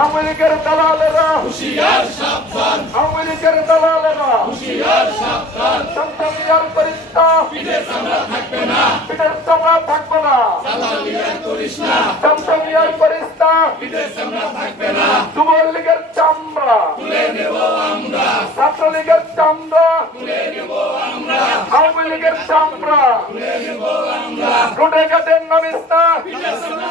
আওয়ামী লীগের দালালেরা হুঁশিয়ার সাবধান, আওয়ামী লীগের দালালেরা হুঁশিয়ার সাবধান, সন্ত্রাসীর পরিস্থা পিঠের চামড়া থাকবে না, পিঠের চামড়া থাকবে না, দালালি আর করিস না, সন্ত্রাসীর পরিস্থা পিঠের চামড়া থাকবে না, যুবলীগের চামড়া তুলে নেব আমরা, ছাত্রলীগের চামড়া তুলে নেব আমরা, আওয়ামী লীগের চামড়া তুলে নেব আমরা, রোডে ঘাটে নামিস না, পিঠের চামড়া